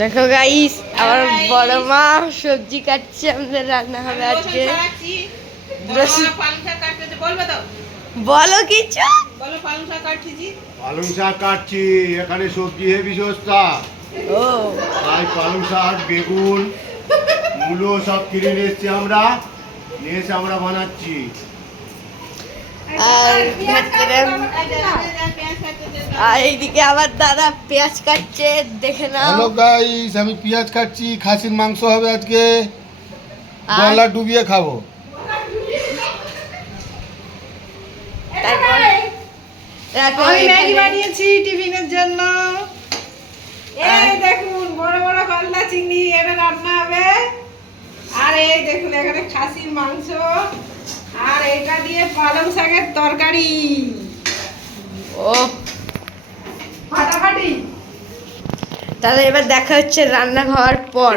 দেখো গাইস, আমার বড় মা সবজি কাটছে, আমাদের রান্না হবে আজকে। বলো কিছু। পালং শাক কাটছি, এখানে সবজি হেবি সস্তা। ও তাই পালং শাক, বেগুন, মূলো সব কিনে নিয়ে এসছি আমরা, নিয়ে এসে আমরা বানাচ্ছি। আর আর এইদিকে আবার দাদা পেঁয়াজ কাটছে, দেখে নাও। হ্যালো গাইস, আমি পেঁয়াজ কাটছি। খাসির মাংস হবে আজকে, আর গলা ডুবিয়ে খাবো। তারপর আমি ম্যাগি বানিয়েছি টিফিনের জন্য। এই দেখুন বড় বড় গলদা চিংড়ি, এটা রান্না হবে। আর এই দেখুন এখানে খাসির মাংস, আর এটা দিয়ে পালং শাকের তরকারি। ও ফাটাফাটি। তাহলে এবার দেখা হচ্ছে রান্না হওয়ার পর।